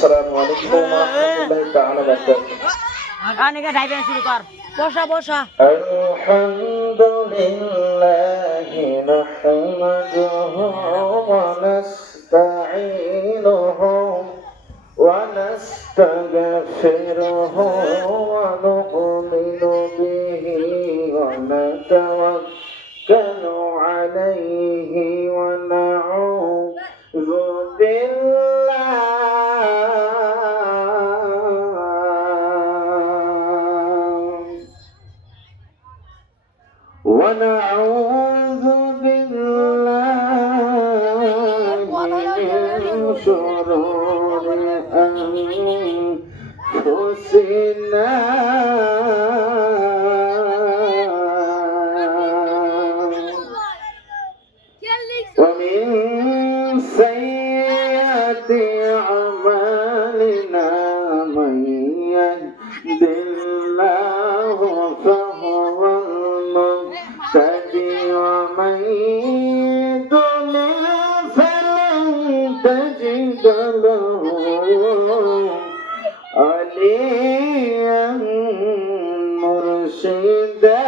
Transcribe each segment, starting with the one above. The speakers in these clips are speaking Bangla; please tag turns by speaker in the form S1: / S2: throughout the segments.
S1: আসসালামু আলাইকুম ওয়া রাহমাতুল্লাহি তাআলা ওয়া বারাকাতুহু
S2: গানিকে ড্রাইভিং শুরু কর বসা বসা
S1: الحمد لله نحمده ونستعينه ونستغفره ونؤمن به ونتوكل عليه ونعوذ بالله من شرور أنفسنا تجد له وليا مرشدا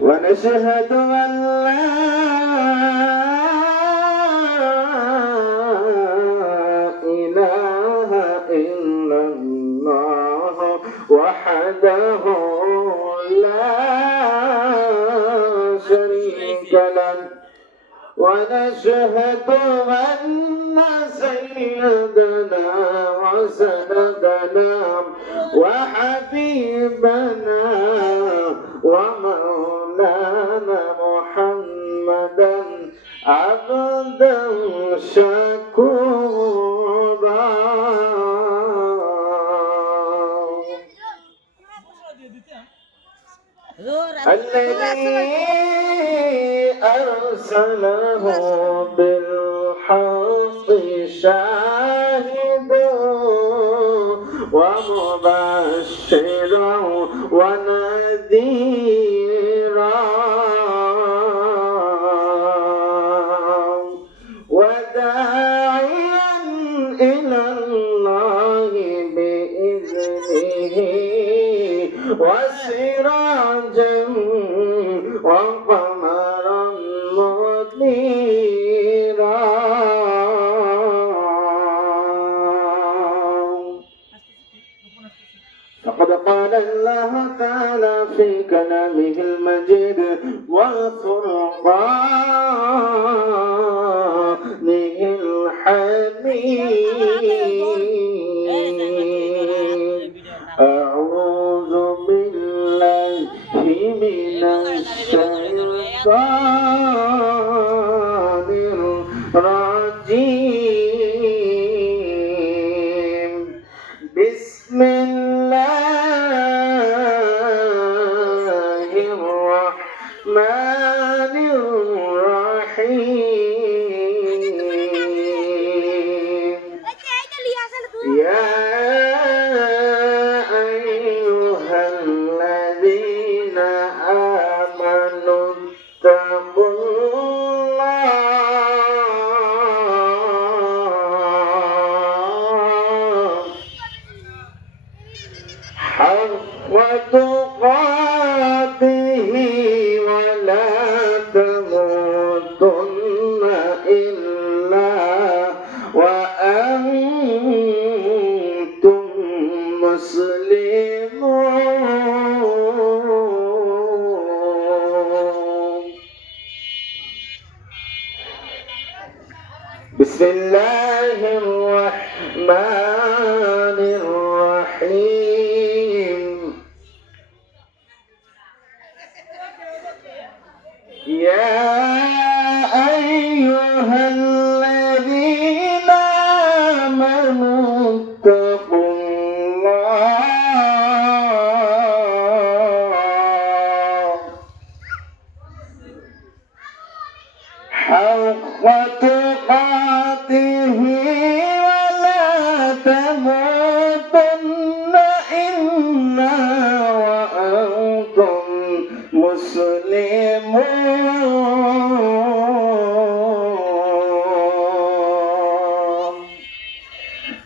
S1: ونشهد أن ونشهد أن سيدنا وسندنا وحبيبنا ومولانا محمدا عبدا شكورا. الذي أرسله بالحق شاهدا ومبشرا ونذيرا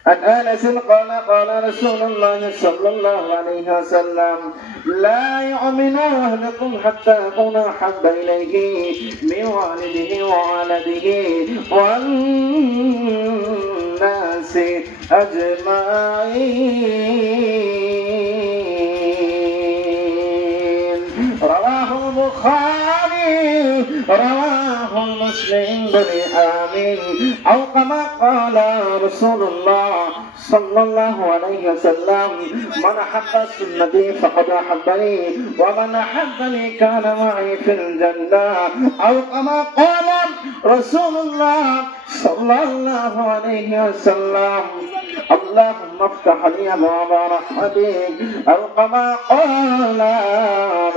S1: عن انس قال قال رسول الله صلى الله عليه وسلم لا يؤمن أهلكم حتى يكون احب اليه من والده وولده والناس أجمعين. رواه مسلم بن آمين أو كما قال رسول الله صلى الله عليه وسلم من أحب سنتي فقد أحبني ومن أحبني كان معي في الجنة أو كما قال رسول الله صلى الله عليه وسلم اللهم افتح لي أبواب رحمتك أو كما قال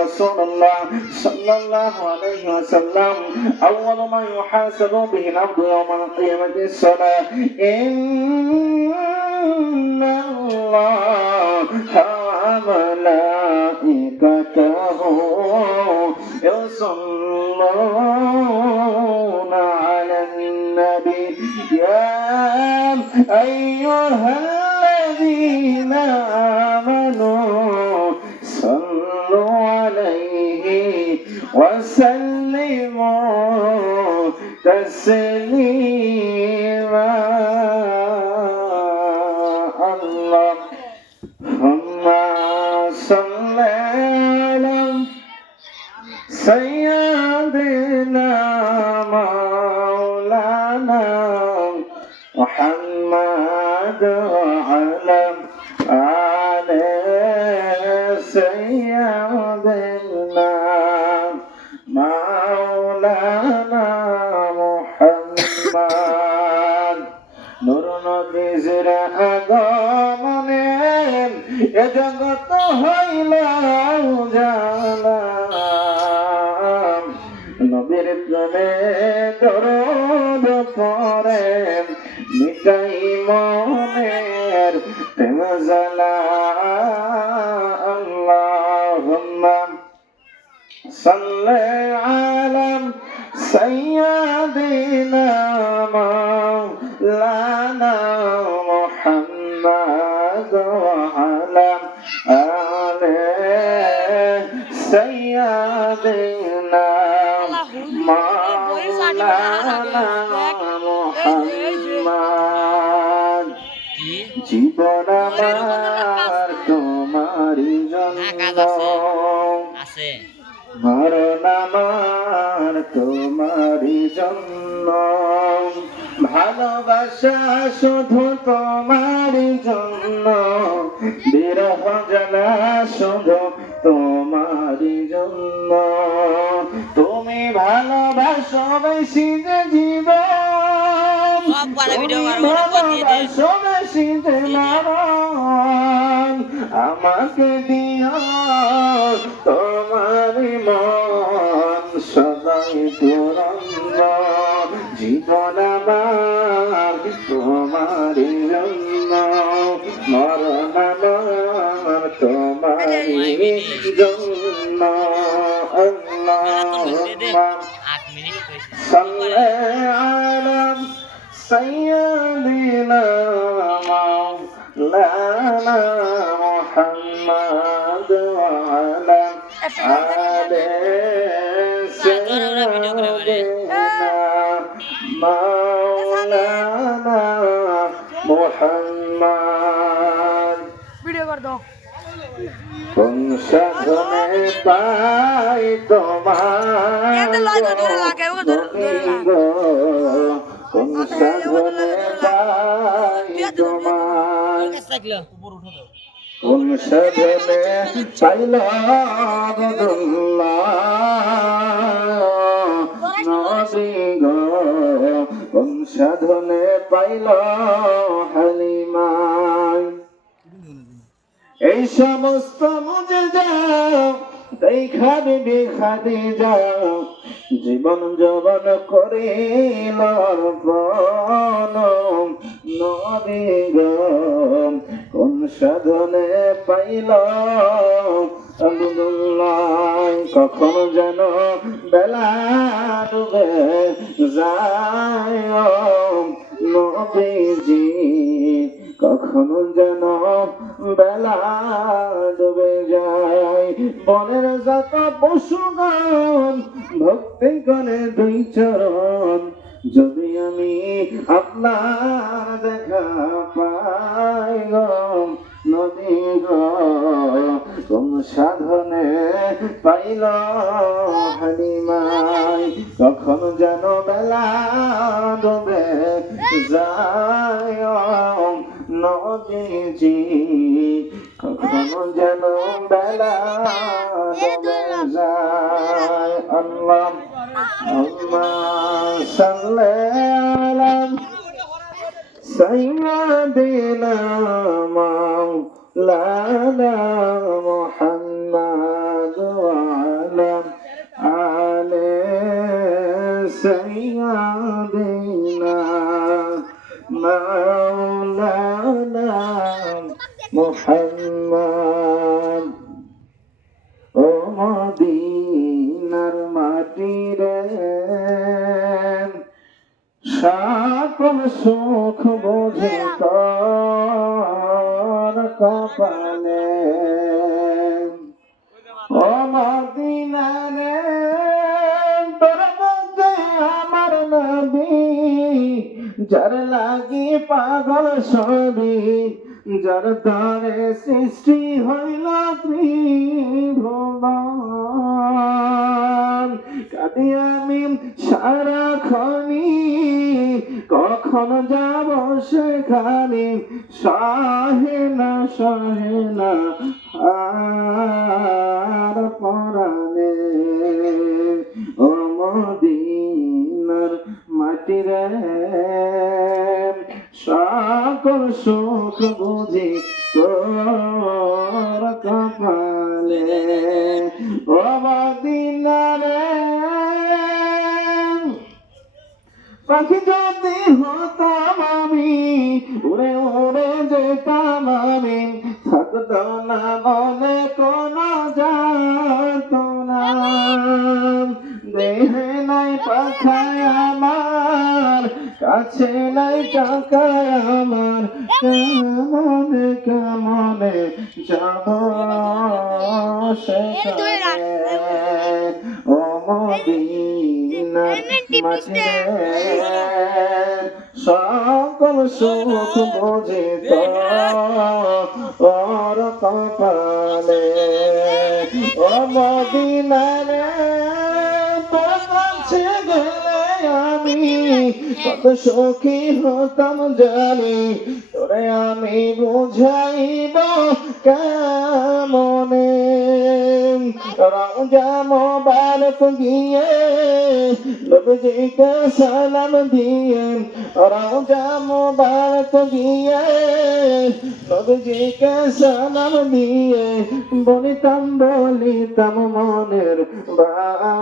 S1: رسول الله صلى الله عليه وسلم. أول ما يحاسب به العبد يوم القيامة الصلاة إن الله وملائكته يصلون على النبي. يا أيها الذين آمنوا صلوا عليه وسلموا تسليما জগত হইল জানা। নবীর প্রেমে দরদ পরে মিটাই মনের প্রেম জানা। আল্লাহুম্মা সাল্লি আলা সাইয়্যিদিনা ভালোবাসা শুধু তোমারই জন্য। বিরহ জ্বালা শুধু তোমারই জন্য। তুমি ভালোবাসো বেশি যে জীবন। ভালোবাসো বেশি যে মরণ। আমাকে দিও তোমার মন সদাই পুরন্ন জীবন আমার mari janna
S2: marana mar to
S1: mari janna allahumma salli ala sayyidina maulana muhammad wa ala
S2: alihi sayyidina ma
S1: কোন সাধনে পাই তোমার। কোন সাধনে পাই তোমার কোন সাধনে পাইল নদী গো। কোন সাধনে পাইল হালিমায় এই সমস্ত বুঝে যাও দেখা বিবি খাদি যাও। জীবন করিল অর্পণ নদী গো কোন সাধনে পাইল কখন যেন বেলা ডুবে যায় নদীজি কখনো যেন বেলা ডুবে যায়। বনের যত পশুগণ ভক্তি করে দুই চরণ। যদি আমি আপনার দেখা পাই গো, নদী গো, কোন সাধনে পাইল হানিমাই। কখন যেন বেলা ডুবে যায় নদীজি কখনো যেন বেলা যায় আল্লাহ। আল্লাহ সাল্লে আলা সাইয়্যিদিনা মাওলানা মোহাম্মদ। ও মদিনার মাটির রে সকল সুখ বোঝে তোর কপালে। ও মদিনা তোর মধ্যে আমার নবী, যার লাগি পাগল সবী যার দ্বারে সৃষ্টি হইল ত্রিভুবন কাঁদি আমি সারা খনি কখন যাব সেখানে? সহে না সহে না সুখ বুঝি তোর কপালে। ও মদিনারে। পাখি যদি হতাম আমি, উড়ে উড়ে যেতাম আমি, থাকতো না মনে কোনো যাত না। দেহে নাই পাখায় আমার কাছে নাই টাকায় আমার কেমনে কেমনে যাব ও মদিনার মাঝে সকল সুখ বোঝে তোর কপালে। ও মদিনারে আমি কত সুখী হতাম জানি তোরে আমি বুঝাইব কেমনে রওজা মোবারক গিয়ে নবীজিকে সালাম দিয়ে। রওজা মোবারক গিয়ে নবীজিকে সালাম দিয়ে। বলিতাম বলিতাম মনের বাসনা।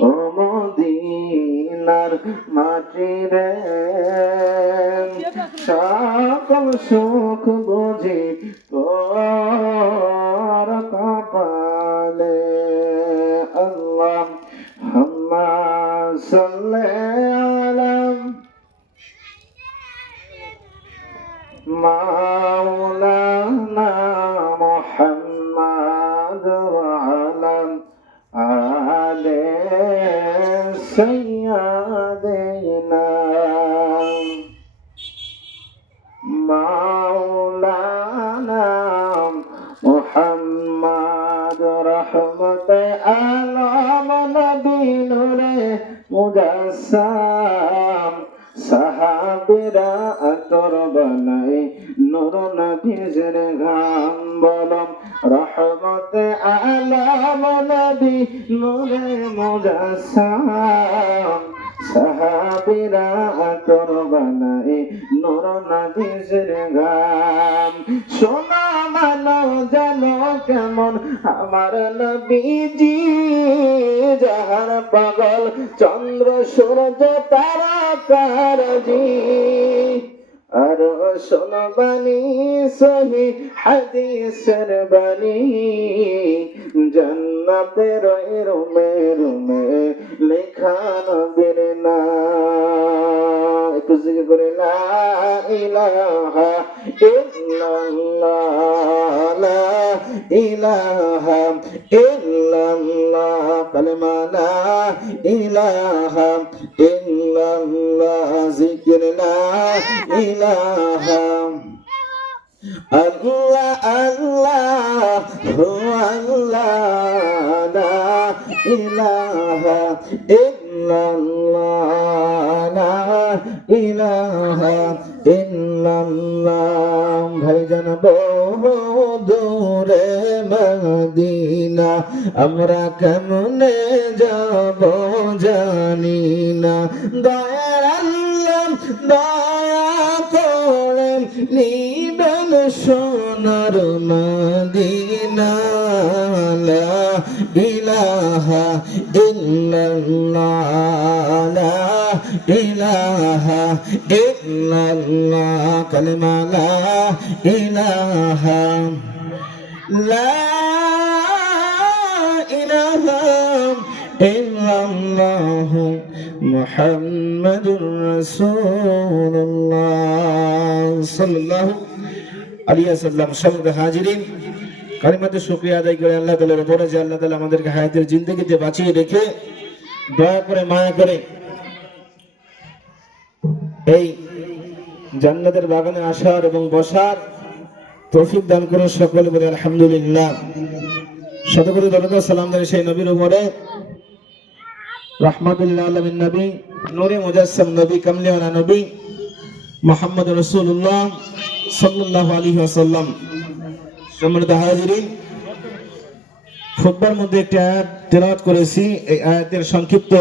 S1: ও মদিনার মাটি রে। সকল সুখ বুঝি তোর কপালে। আতর বানাই নূর নবীর ঘাম বলম। রহমতে আলম নবী নূরে মুজাসসাম। সাহাবিরা আতর বানাই নর নবীর ঘাম সোনা মানো জানো কেমন? আমার নবীজি, যাহার পাগল চন্দ্র সূর্য তারা কারজি আর শোনবানি সহি হাদিসের বাণী। জান্নাতের রুমে রুমে লেখা নবীর নাম। জিকির করে, লা ইলাহা ইল্লাল্লাহ, লা ইলাহা ইল্লাল্লাহ, কালেমা লা ইলাহা ইল্লাল্লাহ আল্লাহ আল্লাহ আল্লাহ ইলাহা ইল্লাল্লাহ ইলাহা ইল্লাল্লাহ ভাইজান বহু দূরে মদিনা, আমরা কেমনে যাব জানি না। আল্লাহ দয়া করে নিবেন সোনার মদিনা ইলাহা ইল্লাল্লাহ ইলাহা ইল্লাল্লাহ, কালিমা লা ইলাহা লা ইলাহা ইল্লাল্লাহ। মুহাম্মাদুর রাসূলুল্লাহ সাল্লাল্লাহু আলাইহি ওয়াসাল্লাম। সম্মানিত হাজিরিন, কালিমাতে শুকরিয়া আদায় করে আল্লাহ তাআলার উপরে যে আল্লাহ তাআলা আমাদেরকে হায়াতের জিন্দেগিতে বাঁচিয়ে রেখে দয়া করে মায়া করে এই জান্নাতের বাগানে আসার এবং বসার তৌফিক দান করুন সকলে বলে আলহামদুলিল্লাহ। শতকোটি দরকার সালাম সেই নবীর উপরে। সংক্ষিপ্ত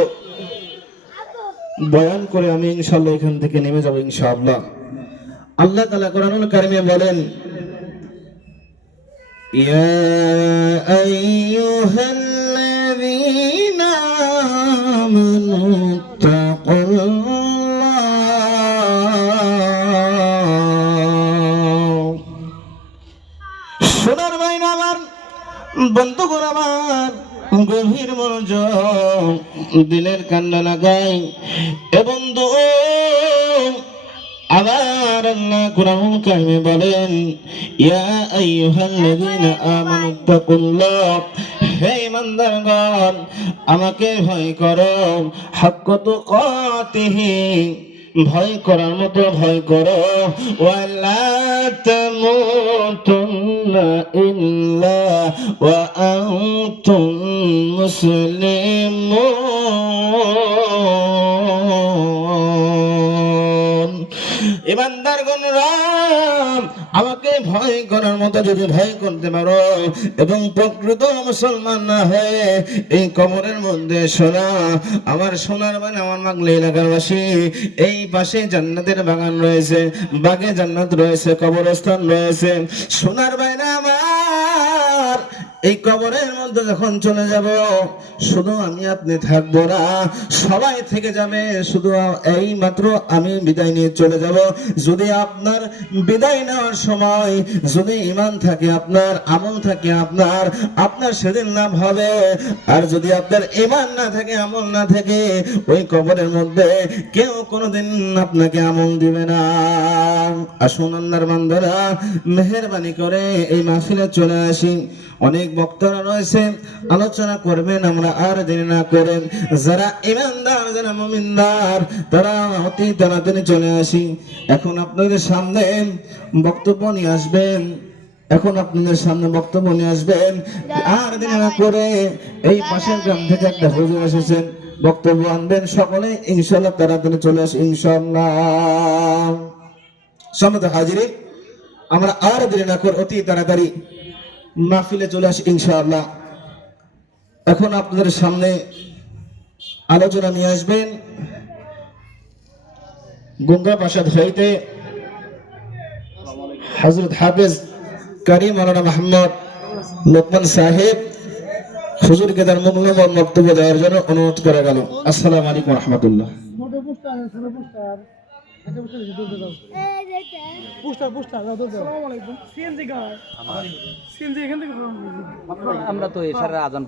S1: বয়ান করে আমি ইনশাআল্লাহ এখান থেকে নেমে যাব ইনশাআল্লাহ। আল্লাহ তালা কোরআনুল কারিমে বলেন বন্ধুগণ আমার, গভীর মনোযোগ, দিলের কান্না লাগাই। এ বন্ধু, আবার আল্লাহ কোরআন কারিমে বলেন, ইয়া আইয়ুহাল্লাযীনা আমানু তাকুল্লাহ। হে ইমানদারগণ আমাকে ভয় করো। হাক্ক তুকাতিহি। ভয় করার মতো ভয় করো। ওয়ালা তামুতুন্না ইল্লা ওয়া আনতুম মুসলিমুন। ইমানদারগণ রাম, আমাকে ভয় করার মতো যদি ভয় করতে পারো এবং প্রকৃত মুসলমান না হয়ে এই কবরের মধ্যে সোনা, আমার সোনার মানে আমার মাগলে এলাকার বাসী এই পাশে জান্নাতের বাগান রয়েছে, বাগে জান্নাত রয়েছে, কবরস্থান রয়েছে, সোনার বাইনা আমার। এই কবরের মধ্যে যখন চলে যাব, শুধু আমি আপনি থাকব না, সবাই থেকে যাবে, শুধু এই মাত্র আমি বিদায় নিয়ে চলে যাব। যদি আপনার বিদায় নেওয়ার সময়, যদি ইমান থাকে আপনার, আমল থাকে আপনার আপনার সেদিন লাভ হবে। আর যদি আপনার ইমান না থাকে, আমল না থাকে, ওই কবরের মধ্যে কেউ কোনোদিন আপনাকে আমল দিবে না। আসুন আল্লাহর বান্দারা, মেহরবানি করে এই মাহফিলে চলে আসি। অনেক বক্তারা রয়েছে, আলোচনা করবেন, আমরা আর দেরি না করেন যারা ইমানদার, যারা মুমিনদার, তারা অতি তাড়াতাড়ি চলে আসি। এখন আপনাদের সামনে বক্তব্য নিয়ে আসবেন। এখন আপনাদের সামনে বক্তব্য নিয়ে আসবেন। আর দেরি না করে এই পাশের গ্রাম থেকে একটা হুজুর এসেছেন। বক্তব্য আনবেন সকলে ইনশাল্লাহ তাড়াতাড়ি চলে আসি ইনশাল্লাহ সম্মত হাজিরি আমরা আর দেরি না করে অতি তাড়াতাড়ি মাহফিলে চলে আসি ইনশাআল্লাহ। এখন আপনাদের সামনে আলোচনা নিয়ে আসবেন। গঙ্গা প্রাসাদ হইতে হজরত হাফেজ করিম মৌলানা মোহাম্মদ লোকমান সাহেব হুজুরকে তার মূল্যবান বক্তব্য দেওয়ার জন্য অনুরোধ করা গেল। আসসালামু আলাইকুম রহমতুল্লাহ।
S3: আমরা। তো এছাড়া আজান